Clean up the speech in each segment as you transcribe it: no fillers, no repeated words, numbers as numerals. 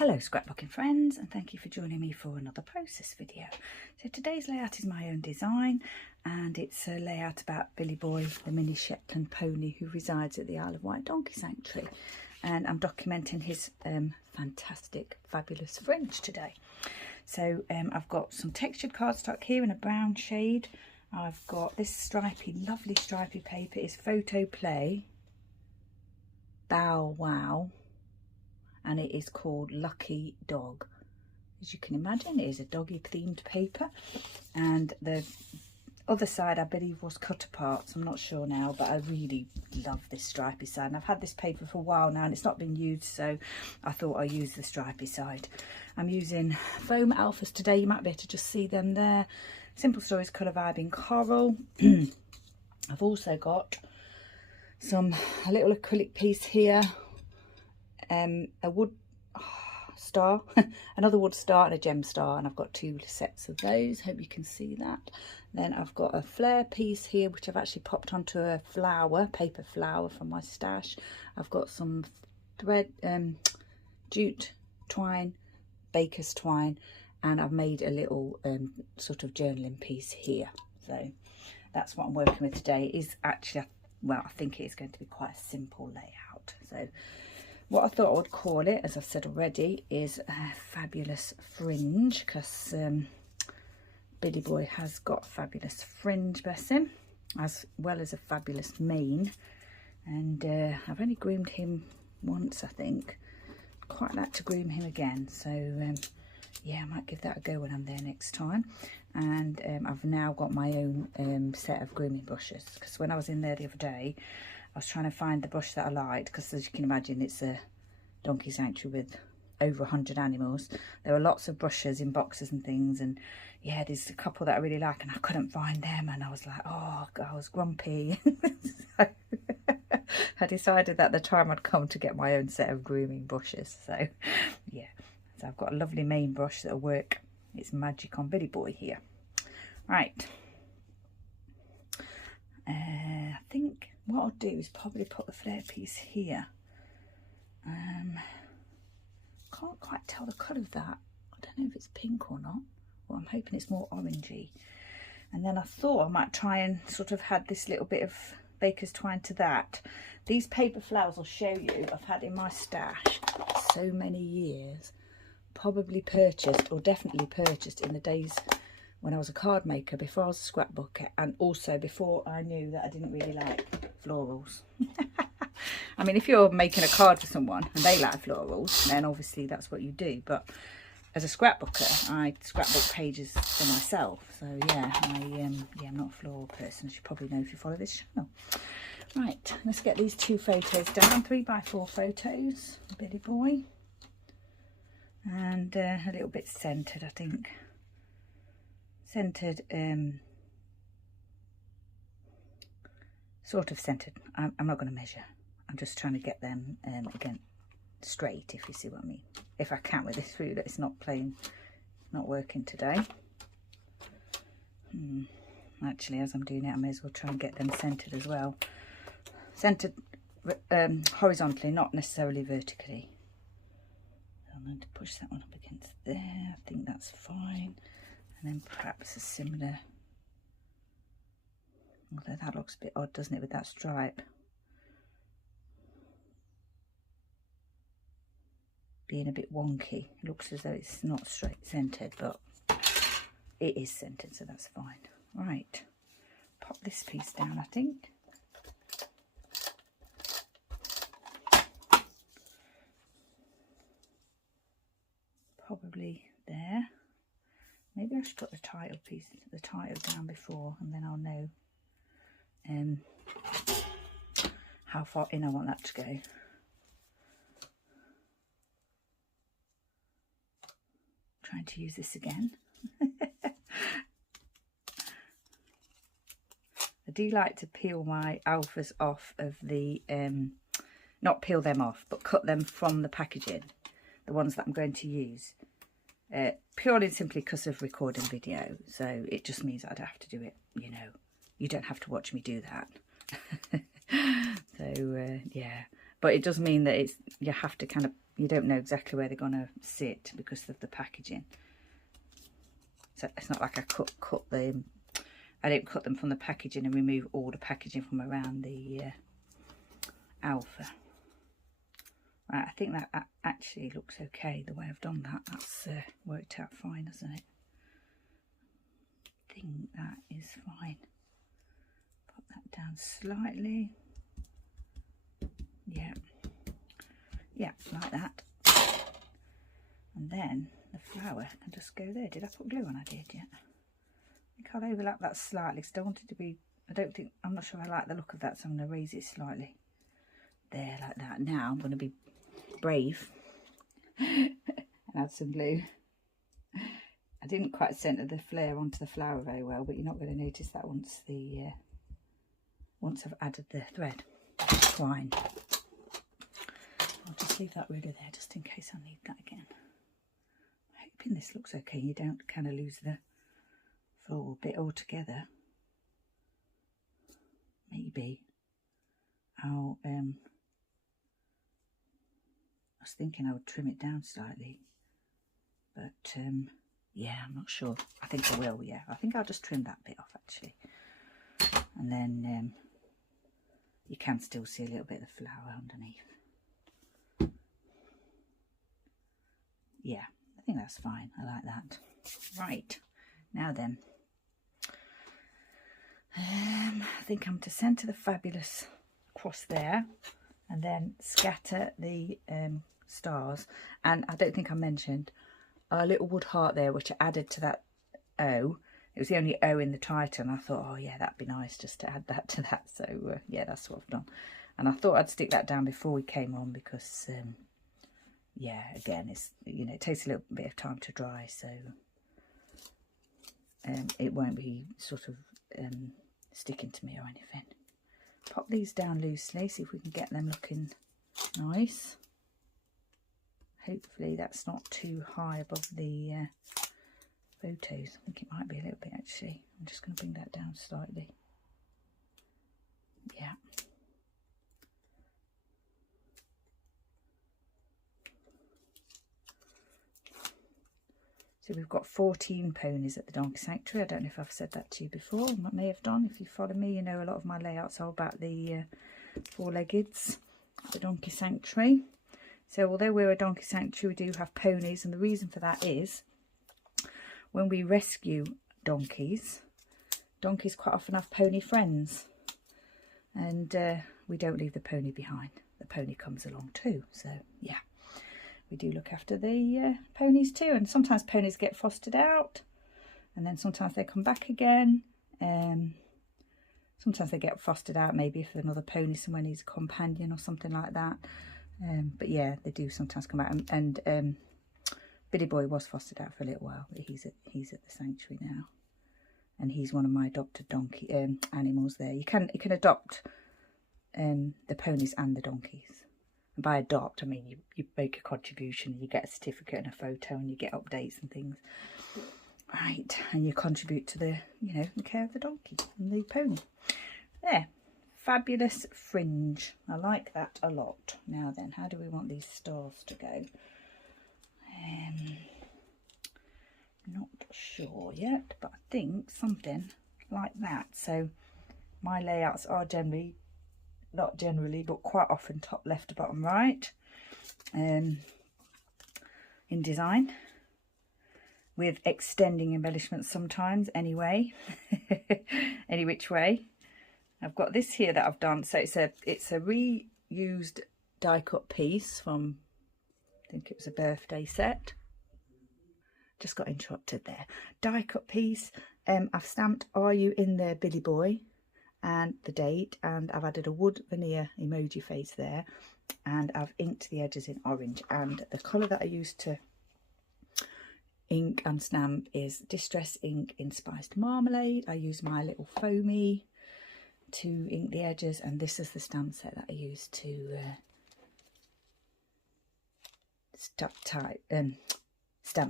Hello scrapbooking friends, and thank you for joining me for another process video. So today's layout is my own design, and it's a layout about Billy Boy, the mini Shetland pony who resides at the Isle of Wight Donkey Sanctuary, and I'm documenting his fantastic, fabulous fringe today. So I've got some textured cardstock here in a brown shade. I've got this stripy, lovely stripy paper. It's Photoplay BowWow, and it is called Lucky Dog. As you can imagine, it is a doggy themed paper, and the other side I believe was cut apart, so I'm not sure now, but I really love this stripy side, and I've had this paper for a while now and it's not been used, so I thought I'd use the stripy side. I'm using foam alphas today. You might be able to just see them there. Simple Stories Colour Vibing Coral. I've also got a little acrylic piece here, a wood star, another wood star and a gem star, and I've got two sets of those. Hope you can see that. Then I've got a flair piece here which I've actually popped onto a flower, paper flower from my stash. I've got some thread, jute twine, baker's twine, and I've made a little sort of journaling piece here. So that's what I'm working with today. It is actually, well, I think it is going to be quite a simple layout. So what I thought I would call it, as I've said already, is a fabulous fringe, because Billy Boy has got fabulous fringe, bless him, as well as a fabulous mane. And I've only groomed him once, I think. Quite like to groom him again, so yeah, I might give that a go when I'm there next time. And I've now got my own set of grooming brushes, because when I was in there the other day, I was trying to find the brush that I liked, because as you can imagine, it's a donkey sanctuary with over 100 animals. There were lots of brushes in boxes and things, and yeah, there's a couple that I really like and I couldn't find them, and I was like, oh, I was grumpy. So I decided that the time had come to get my own set of grooming brushes. So yeah, so I've got a lovely main brush that'll work its magic on Billy Boy here. Right, I think what I'll do is probably put the flare piece here. Can't quite tell the colour of that. I don't know if it's pink or not. Well, I'm hoping it's more orangey. And then I thought I might try and sort of add this little bit of baker's twine to that. These paper flowers I'll show you I've had in my stash so many years. Probably purchased, or definitely purchased, in the days when I was a card maker, before I was a scrapbooker, and also before I knew that I didn't really like florals. I mean, if you're making a card for someone and they like florals, then obviously that's what you do. But as a scrapbooker, I scrapbook pages for myself. So yeah, I'm not a floral person, as you probably know if you follow this channel. Right, let's get these two photos down. 3x4 photos, Billy Boy, and a little bit centered, I think. Centered, sort of centered. I'm not going to measure. I'm just trying to get them again straight, if you see what I mean. If I can with this ruler, it's not working today. Actually, as I'm doing it, I may as well try and get them centered as well. Centered horizontally, not necessarily vertically. I'm going to push that one up against there. I think that's fine. And then perhaps a similar, although that looks a bit odd, doesn't it, with that stripe being a bit wonky. It looks as though it's not straight centered, but it is centered, so that's fine. Right, pop this piece down, I think. Probably there. Maybe I should put the title down before, and then I'll know how far in I want that to go. Trying to use this again. I do like to peel my alphas off of the, not peel them off, but cut them from the packaging, the ones that I'm going to use. Purely and simply because of recording video, so it just means I'd have to do it, you know. You don't have to watch me do that. So yeah, but it does mean that you have to kind of you don't know exactly where they're going to sit because of the packaging. So it's not like I cut them. I don't cut them from the packaging and remove all the packaging from around the alpha. Right, I think that actually looks okay the way I've done that. That's worked out fine, hasn't it? I think that is fine. Pop that down slightly. Yeah. Yeah, like that. And then the flower can just go there. Did I put glue on? I did, yeah. I think I'll overlap that slightly because I want it to be, I'm not sure I like the look of that, so I'm going to raise it slightly. There, like that. Now I'm going to be brave and add some glue. I didn't quite centre the flare onto the flower very well, but you're not going to notice that once I've added the thread. Twine. I'll just leave that ruler there just in case I need that again. I'm hoping this looks okay. You don't kind of lose the floral bit altogether. Maybe I'll I was thinking I would trim it down slightly, but yeah, I'm not sure. I think I will, yeah. I think I'll just trim that bit off actually, and then you can still see a little bit of the flower underneath. Yeah, I think that's fine. I like that. Right, now then, I think I'm to centre the Fabulous across there, and then scatter the stars. And I don't think I mentioned a little wood heart there, which I added to that O. It was the only O in the Triton. I thought, oh yeah, that'd be nice just to add that to that. So yeah, that's what I've done. And I thought I'd stick that down before we came on because yeah, again, it's, you know, it takes a little bit of time to dry, so it won't be sort of sticking to me or anything. Pop these down loosely, see if we can get them looking nice. Hopefully that's not too high above the photos. I think it might be a little bit actually. I'm just going to bring that down slightly. Yeah. So we've got 14 ponies at the Donkey Sanctuary. I don't know if I've said that to you before. I may have done. If you follow me, you know a lot of my layouts are about the four-leggeds at the Donkey Sanctuary. So although we're a Donkey Sanctuary, we do have ponies, and the reason for that is when we rescue donkeys, donkeys quite often have pony friends, and we don't leave the pony behind. The pony comes along too, so yeah. We do look after the ponies too, and sometimes ponies get fostered out, and then sometimes they come back again. Sometimes they get fostered out, maybe if another pony somewhere needs a companion or something like that. But yeah, they do sometimes come out. And Billy Boy was fostered out for a little while, but he's at the sanctuary now, and he's one of my adopted donkey animals there. You can adopt the ponies and the donkeys. And by adopt, I mean you make a contribution, you get a certificate and a photo, and you get updates and things. Right, and you contribute to the, you know, the care of the donkey and the pony. There, Fabulous Fringe. I like that a lot. Now then, how do we want these stars to go? Not sure yet, but I think something like that. So my layouts are generally, not generally, but quite often top left to bottom right in design, with extending embellishments sometimes anyway. Any which way. I've got this here that I've done, so it's a reused die cut piece from, I think it was a birthday set. Just got interrupted there. Die cut piece. I've stamped "Are You In There, Billy Boy?" and the date, and I've added a wood veneer emoji face there, and I've inked the edges in orange, and the colour that I used to ink and stamp is Distress Ink in Spiced Marmalade. I use my little foamy to ink the edges, and this is the stamp set that I used to stamp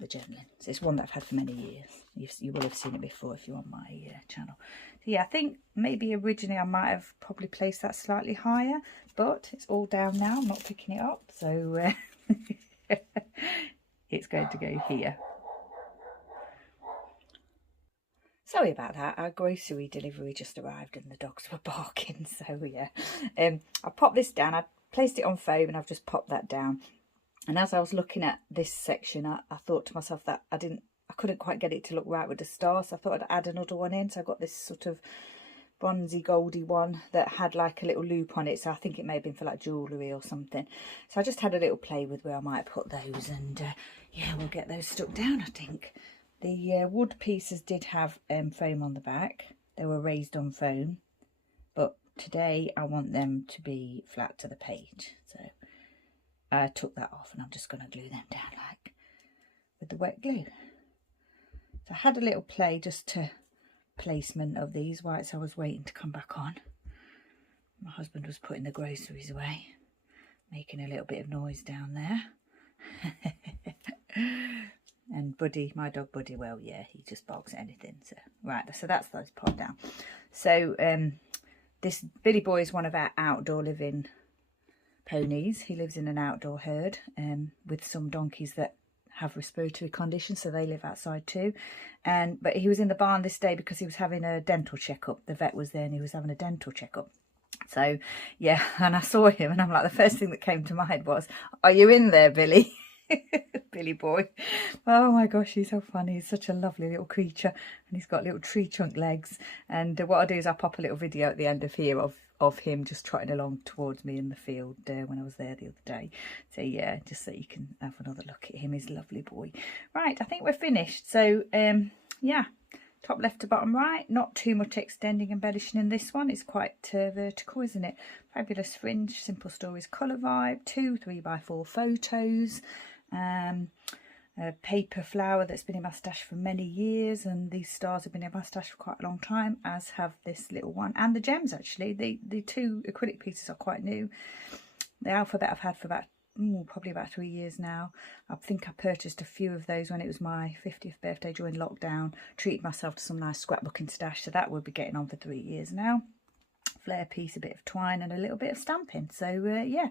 the journaling. So it's one that I've had for many years. You will have seen it before if you're on my channel. So yeah, I think maybe originally I might have probably placed that slightly higher, but it's all down now. I'm not picking it up, so It's going to go here. Sorry about that, our grocery delivery just arrived and the dogs were barking, so yeah. I popped this down, I placed it on foam and I've just popped that down. And as I was looking at this section, I thought to myself that I couldn't quite get it to look right with the star, so I thought I'd add another one in. So I got this sort of bronzy goldy one that had like a little loop on it, so I think it may have been for like jewellery or something. So I just had a little play with where I might put those, and yeah, we'll get those stuck down, I think. The wood pieces did have foam on the back. They were raised on foam, but today I want them to be flat to the page, so I took that off and I'm just going to glue them down like with the wet glue. So I had a little play just to placement of these whites. I was waiting to come back on. My husband was putting the groceries away, making a little bit of noise down there. And Buddy, my dog Buddy, well, yeah, he just barks at anything. So right, so that's those pot down. So this Billy Boy is one of our outdoor living ponies. He lives in an outdoor herd with some donkeys that have respiratory conditions, so they live outside too. But he was in the barn this day because he was having a dental checkup. The vet was there and he was having a dental checkup. So yeah, and I saw him and I'm like, the first thing that came to mind was, are you in there, Billy? Billy Boy. Oh my gosh, he's so funny. He's such a lovely little creature, and he's got little tree trunk legs. And what I'll do is I'll pop a little video at the end of here of him just trotting along towards me in the field when I was there the other day. So yeah, just so you can have another look at him. He's a lovely boy. Right, I think we're finished. So yeah, top left to bottom right, not too much extending embellishing in this one. It's quite vertical, isn't it? Fabulous Fringe Simple Stories colour vibe, 2 3x4 photos, a paper flower that's been in my stash for many years, and these stars have been in my stash for quite a long time, as have this little one, and the gems actually. The 2 acrylic pieces are quite new. The alphabet I've had for about probably about 3 years now. I think I purchased a few of those when it was my 50th birthday during lockdown. Treated myself to some nice scrapbooking stash, so that will be getting on for 3 years now. Flair piece, a bit of twine and a little bit of stamping. So yeah,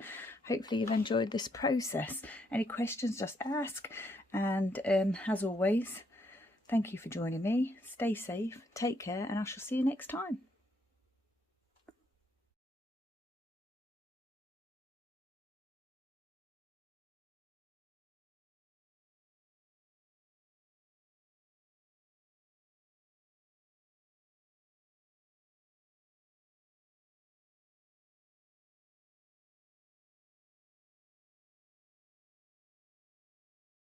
hopefully you've enjoyed this process. Any questions, just ask. And as always, thank you for joining me. Stay safe, take care, and I shall see you next time.